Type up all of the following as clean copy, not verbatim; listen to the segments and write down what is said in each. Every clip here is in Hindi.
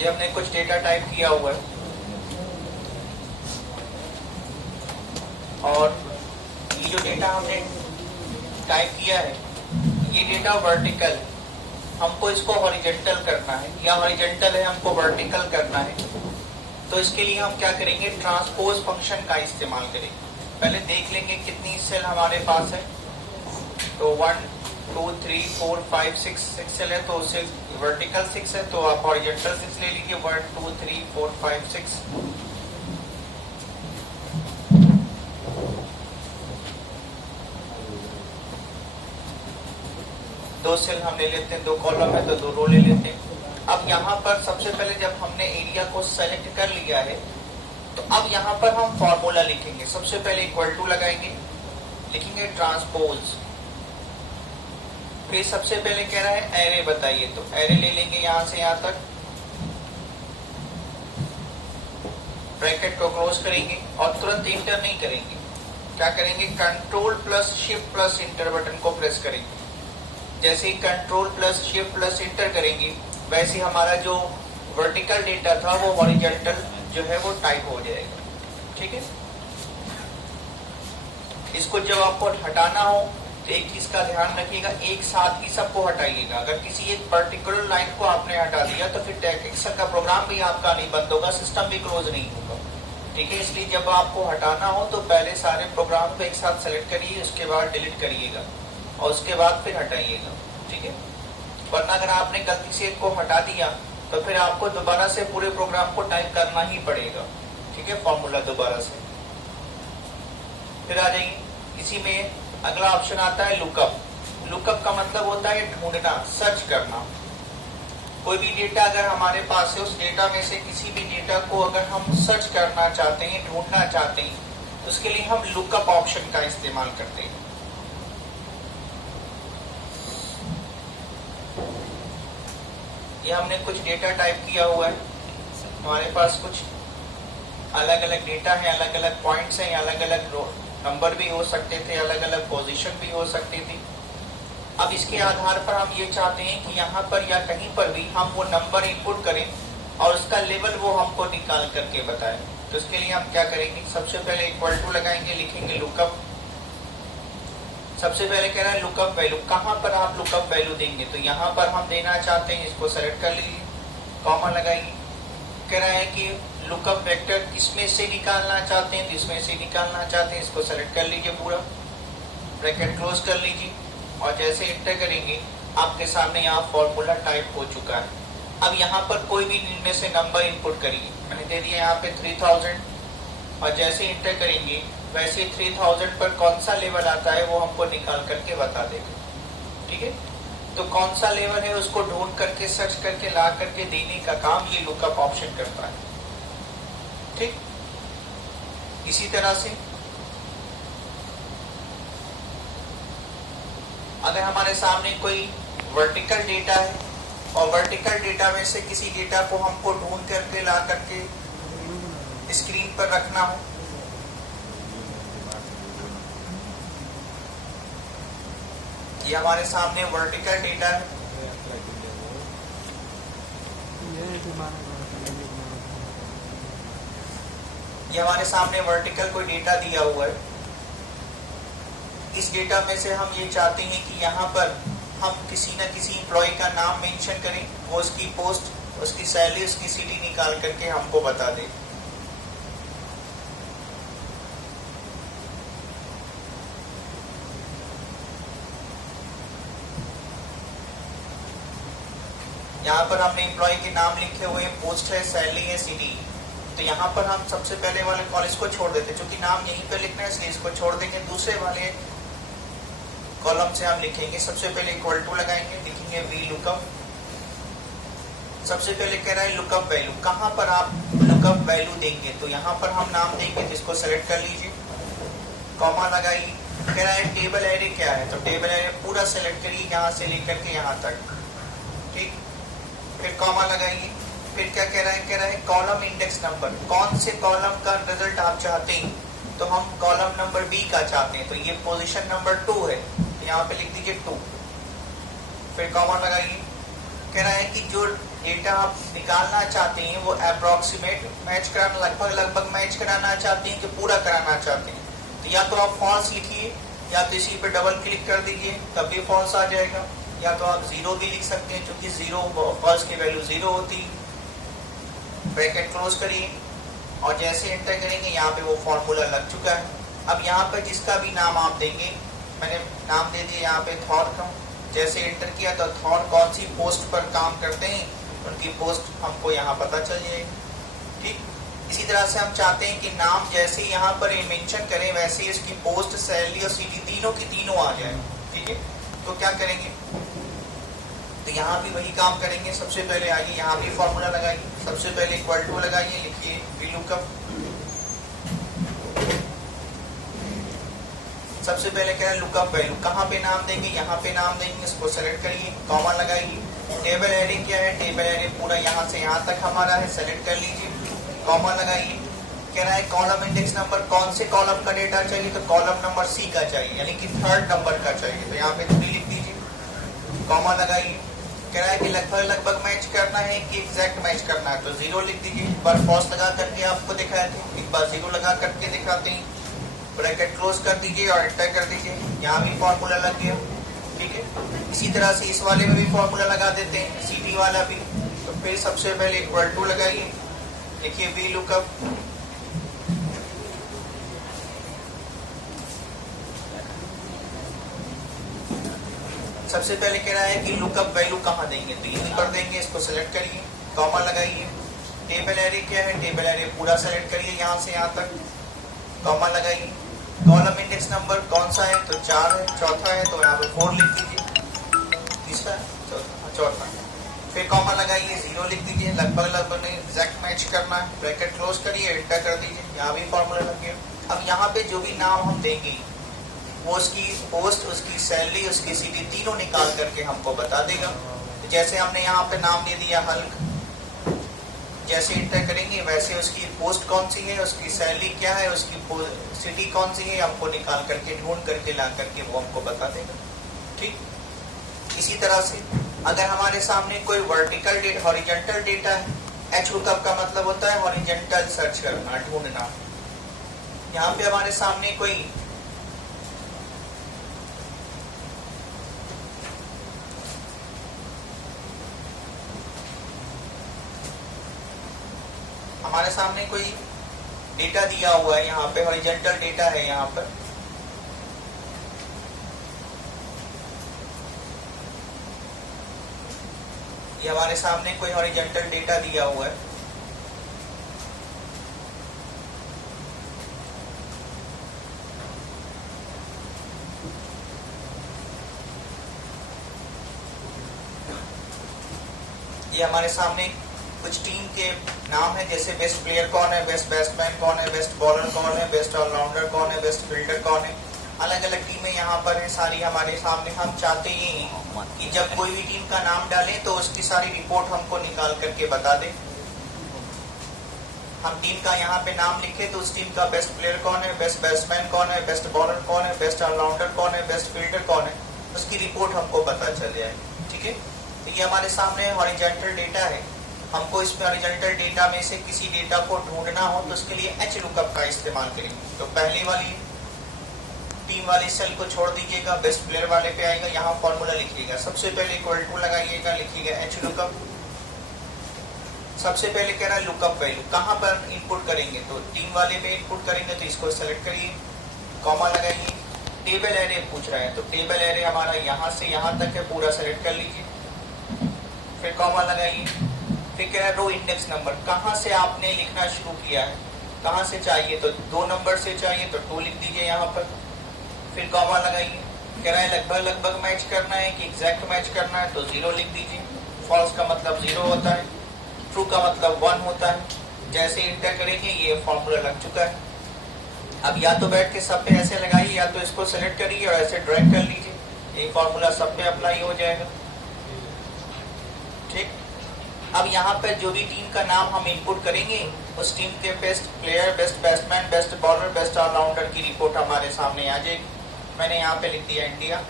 ये हमने कुछ डेटा टाइप किया हुआ है और ये जो डेटा हमने टाइप किया है ये डेटा वर्टिकल, हमको इसको हॉरिजॉन्टल करना है, या हॉरिजॉन्टल है हमको वर्टिकल करना है। तो इसके लिए हम क्या करेंगे, ट्रांसपोज फंक्शन का इस्तेमाल करेंगे। पहले देख लेंगे कितनी सेल हमारे पास है। तो 1 2 3 4 5 6 सेल है, तो उसे वर्टिकल 6 है तो आप हॉरिजॉन्टल 6 ले लीजिए। 1 2 3 4 5 6। दो सेल हम ले लेते हैं, दो कॉलम है तो दो रो ले लेते हैं। अब यहाँ पर सबसे पहले जब हमने एरिया को सेलेक्ट कर लिया है तो अब यहाँ पर हम फॉर्मूला लिखेंगे। सबसे पहले इक्वल टू लगाएंगे, लिखेंगे ट्रांसपोज। फिर सबसे पहले कह रहा है एरे बताइए, तो एरे ले लेंगे यहाँ से यहाँ तक, ब्रैकेट को क्लोज करेंगे और तुरंत इंटर नहीं करेंगे। क्या करेंगे, control plus shift plus enter button को प्रेस करेंगे। जैसे ही control plus shift plus enter करेंगे वैसे हमारा जो वर्टिकल डेटा था वो हॉरिजॉन्टल जो है वो टाइप हो जाएगा। ठीक है, इसको जब आपको हटाना हो तो एक चीज का ध्यान रखिएगा, एक साथ ही सबको हटाइएगा। अगर किसी एक पर्टिकुलर लाइन को आपने हटा दिया तो फिर टेक्निक्स का प्रोग्राम भी आपका नहीं बंद होगा, सिस्टम भी क्लोज नहीं होगा। ठीक है, इसलिए जब आपको हटाना हो तो पहले सारे प्रोग्राम को एक साथ सेलेक्ट करिए, उसके बाद डिलीट करिएगा और उसके बाद फिर हटाइएगा। ठीक है, वरना अगर आपने गलती से एक को हटा दिया तो फिर आपको दोबारा से पूरे प्रोग्राम को टाइप करना ही पड़ेगा। ठीक है, फॉर्मूला दोबारा से। फिर आ जाइए, इसी में अगला ऑप्शन आता है लुकअप। लुकअप का मतलब होता है ढूंढना, सर्च करना। कोई भी डेटा अगर हमारे पास है, उस डेटा में से किसी भी डेटा को अगर हम सर्च करना चाहते हैं, ढूंढना चाहते हैं, तो उसके लिए हम लुकअप ऑप्शन का इस्तेमाल करते हैं। ये हमने कुछ डेटा टाइप किया हुआ है, हमारे पास कुछ अलग अलग डेटा है, अलग अलग पॉइंट्स हैं, अलग अलग नंबर भी हो सकते थे, अलग अलग पोजीशन भी हो सकती थी। अब इसके आधार पर हम ये चाहते हैं कि यहाँ पर या कहीं पर भी हम वो नंबर इनपुट करें और उसका लेवल वो हमको निकाल करके बताए। तो इसके लिए हम क्या करेंगे, सबसे पहले इक्वल टू लगाएंगे, लिखेंगे लुकअप। सबसे पहले कह रहा है लुकअप वैल्यू, कहाँ पर आप लुकअप वैल्यू देंगे, तो यहाँ पर हम देना चाहते हैं, इसको सेलेक्ट कर लीजिए, कॉमा लगाइए। कह रहा है कि लुकअप वेक्टर किसमें से निकालना चाहते हैं, जिसमें से निकालना चाहते हैं, इसको सेलेक्ट कर लीजिए, पूरा ब्रैकेट क्लोज कर लीजिए और जैसे इंटर करेंगे आपके सामने यहाँ फॉर्मूला टाइप हो चुका है। अब यहाँ पर कोई भी इनमें से नंबर इनपुट करिए, मैंने दे दिया यहाँ पे 3000 और जैसे इंटर करेंगे वैसे 3000 पर कौन सा लेवल आता है वो हमको निकाल करके बता देगा। ठीक है, तो कौन सा लेवल है उसको ढूंढ करके सर्च करके ला करके देने का काम ये लुकअप ऑप्शन करता है। ठीक, इसी तरह से अगर हमारे सामने कोई वर्टिकल डेटा है और वर्टिकल डेटा में से किसी डेटा को हमको ढूंढ करके ला करके स्क्रीन पर रखना हो, ये हमारे सामने वर्टिकल डेटा है, ये हमारे सामने वर्टिकल कोई डेटा दिया हुआ है। इस डेटा में से हम ये चाहते हैं कि यहाँ पर हम किसी न किसी एम्प्लॉय का नाम मेंशन करें, वो उसकी पोस्ट, उसकी सैलरी, उसकी सिटी निकाल करके हमको बता दे। यहाँ पर हमने एम्प्लॉय के नाम लिखे हुए हैं, पोस्ट है, सैलरी है, सिटी। तो यहाँ पर हम सबसे पहले वाले कॉलेज को छोड़ देते, क्योंकि नाम यहीं पे लिखना है इसलिए इसको छोड़ देंगे। दूसरे वाले कॉलम से हम लिखेंगे, सबसे पहले इक्वल टू लगाएंगे, लिखेंगे वी लुकअप। सबसे पहले कह रहा है लुकअप वैल्यू, कहाँ पर आप लुकअप वैल्यू देंगे, तो यहाँ पर हम नाम देंगे, जिसको सेलेक्ट कर लीजिए, कॉमा लगाइए। कह रहा है टेबल एरे क्या है, तो टेबल एरे पूरा सेलेक्ट करिए, यहाँ से लेकर के यहाँ तक। ठीक, फिर कॉमा लगाइए। फिर क्या कह रहा है कॉलम इंडेक्स नंबर, कौन से कॉलम का रिजल्ट आप चाहते हैं, तो हम कॉलम नंबर बी का चाहते हैं, तो ये पोजीशन नंबर 2 है, यहाँ पे लिख दीजिए 2। फिर कॉमा लगाइए। कह रहा है कि जो डेटा आप निकालना चाहते हैं वो अप्रोक्सीमेट मैच कराना, लगभग मैच कराना चाहते हैं कि पूरा कराना चाहते हैं, तो या तो आप फॉल्स लिखिए या तो इसी पे डबल क्लिक कर दीजिए तब भी फॉल्स आ जाएगा, या तो आप जीरो भी लिख सकते हैं क्योंकि जीरो फॉल्स की वैल्यू जीरो होती है। ब्रैकेट क्लोज करिए और जैसे एंटर करेंगे यहाँ पे वो फॉर्मूला लग चुका है। अब यहाँ पर जिसका भी नाम आप देंगे, मैंने नाम दे दिया यहाँ पे थॉर का, जैसे एंटर किया तो थॉर कौन सी पोस्ट पर काम करते हैं उनकी पोस्ट हमको यहाँ पता चल जाएगी। ठीक इसी तरह से हम चाहते हैं कि नाम जैसे यहाँ पर मेंशन करें वैसे इसकी पोस्ट, सैलरी और सिटी तीनों की तीनों आ जाए। ठीक है, तो क्या करेंगे, तो यहाँ भी वही काम करेंगे। सबसे पहले आइए यहाँ भी फॉर्मूला लगाइए, सबसे पहले इक्वल टू लगाइए, लिखिए VLOOKUP। सबसे पहले क्या है लुकअप वैल्यू, कहाँ पे नाम देंगे, यहाँ पे नाम देंगे, इसको सेलेक्ट करिए, कॉमा लगाइए। टेबल एरे क्या है, टेबल एरे पूरा यहाँ से यहाँ तक हमारा है, सेलेक्ट कर लीजिए, कॉमा लगाइए। कह रहा है कॉलम इंडेक्स नंबर, कौन से कॉलम का डेटा चाहिए, तो कॉलम नंबर C का चाहिए, यानी कि 3rd नंबर का चाहिए, तो यहाँ पे 3 लिख दीजिए, कॉमा लगाइए। कह रहा है कि लगभग मैच करना है कि एग्जैक्ट मैच करना है, तो 0 लिख दीजिए। एक बार फॉल्स लगा करके आपको दिखाए थे, एक बार 0 लगा करके दिखाते हैं। ब्रैकेट क्लोज कर दीजिए और एंटर कर दीजिए, यहाँ भी फॉर्मूला लग गया। ठीक है, इसी तरह से इस वाले में भी फॉर्मूला लगा देते हैं, CD वाला भी। तो फिर सबसे पहले इक्वल टू लगाइए, देखिए VLOOKUP। सबसे पहले कह रहा है कि लुकअप वैल्यू कहाँ देंगे, तो यहीं पर देंगे, इसको सेलेक्ट करिए, कॉमा लगाइए। टेबल एरे क्या है, टेबल एरे पूरा सेलेक्ट करिए यहाँ से यहाँ तक, कॉमा लगाइए। कॉलम इंडेक्स नंबर कौन सा है, तो 4 है, चौथा है, तो यहाँ पे 4 लिख दीजिए, तीसरा है, चौथा। फिर कॉमा लगाइए, 0 लिख दीजिए, लगभग नहीं एग्जैक्ट मैच करना है। ब्रैकेट क्लोज करिए, एंटर कर दीजिए, यहाँ भी फॉर्मूला लग गया। अब यहाँ पे जो भी नाम हम देंगे वो उसकी पोस्ट, उसकी सैलरी, उसकी सिटी तीनों निकाल करके हमको बता देगा। तो जैसे हमने यहाँ पे नाम दे दिया हल्क, जैसे एंटर करेंगे वैसे उसकी पोस्ट कौन सी है, उसकी सैलरी क्या है, उसकी सिटी कौन सी है, हमको निकाल करके ढूंढ करके ला करके वो हमको बता देगा। ठीक इसी तरह से अगर हमारे सामने कोई वर्टिकल डेटा, हॉरिजॉन्टल डेटा है, HLOOKUP का मतलब होता है हॉरिजॉन्टल सर्च करना, ढूंढना। यहाँ पे हमारे सामने कोई डेटा दिया हुआ है, यहाँ पे हॉरिजॉन्टल डेटा है, यहाँ पर ये हमारे सामने कोई हॉरिजॉन्टल डेटा दिया हुआ है। ये हमारे सामने कुछ टीम के नाम है, जैसे बेस्ट प्लेयर कौन है, बेस्ट बैट्समैन कौन है, बेस्ट बॉलर कौन है, बेस्ट ऑलराउंडर कौन है, बेस्ट फील्डर कौन है, अलग अलग टीमें यहाँ पर है सारी हमारे सामने। हम चाहते हैं कि जब कोई भी टीम का नाम डालें तो उसकी सारी रिपोर्ट हमको निकाल करके बता दें। हम टीम का यहाँ पे नाम लिखे तो उस टीम का बेस्ट प्लेयर कौन है, बेस्ट बैट्समैन कौन है, बेस्ट बॉलर कौन है, बेस्ट ऑलराउंडर कौन है, बेस्ट फील्डर कौन है, उसकी रिपोर्ट हमको पता चल जाए। ठीक है, तो ये हमारे सामने हॉरिजॉन्टल डेटा है। हमको इसमें हॉरिजॉन्टल डेटा में से किसी डेटा को ढूंढना हो तो उसके लिए HLOOKUP का इस्तेमाल करेंगे। तो पहली वाली टीम वाली सेल को छोड़ दीजिएगा, बेस्ट प्लेयर वाले पे आएगा, यहाँ फॉर्मूला लिखिएगा। सबसे पहले इक्वल टू लगाइएगा, लिखिएगा HLOOKUP। सबसे पहले कह रहा है लुकअप वैल्यू कहाँ पर इनपुट करेंगे, तो टीम वाले में इनपुट करेंगे, तो इसको सेलेक्ट करिए, कॉमा लगाइए। टेबल एरे पूछ रहा है, तो टेबल एरे हमारा यहाँ से यहाँ तक है, पूरा सेलेक्ट कर लीजिए, फिर कॉमा लगाइए। फिर कह रहा है रो इंडेक्स नंबर, कहाँ से आपने लिखना शुरू किया है, कहाँ से चाहिए, तो 2 नंबर से चाहिए तो 2 लिख दीजिए यहाँ पर, फिर कॉमा लगाइए। कह रहा है लगभग मैच करना है कि एग्जैक्ट मैच करना है, तो 0 लिख दीजिए। फॉल्स का मतलब 0 होता है, ट्रू का मतलब 1 होता है। जैसे इंटर करेंगे ये फॉर्मूला लग चुका है। अब या तो बैठ के सब पे ऐसे लगाइए, या तो इसको सेलेक्ट करिए और ऐसे ड्रैग कर लीजिए, ये फॉर्मूला सब पे अप्लाई हो जाएगा। ठीक, अब यहाँ पर जो भी टीम का नाम हम इनपुट करेंगे उस टीम के best player, best batsman, best bowler, best allrounder की रिपोर्ट हमारे सामने आ जाएगी। मैंने यहाँ पे लिख दिया इंडिया,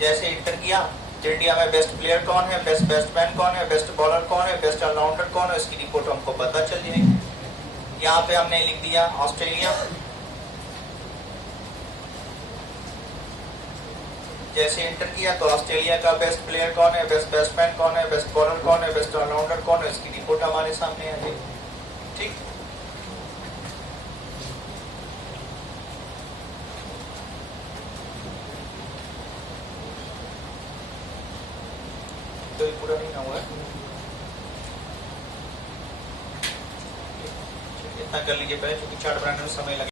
जैसे इंटर किया इंडिया में बेस्ट प्लेयर कौन है, बेस्ट बैट्समैन कौन है, बेस्ट बॉलर कौन है, बेस्ट ऑलराउंडर कौन है, इसकी रिपोर्ट हमको पता चल जाएगी। यहाँ पे हमने लिख दिया ऑस्ट्रेलिया। जैसे एंटर किया तो ऑस्ट्रेलिया का बेस्ट प्लेयर कौन है, बेस्ट बैट्समैन कौन है, बेस्ट बॉलर कौन है, बेस्ट ऑलराउंडर कौन है, इसकी रिपोर्ट हमारे सामने आ गई। ठीक, तो ये पूरा नहीं हुआ है, इतना कर लीजिए पहले, क्योंकि चार्ट बनाने में समय लगे।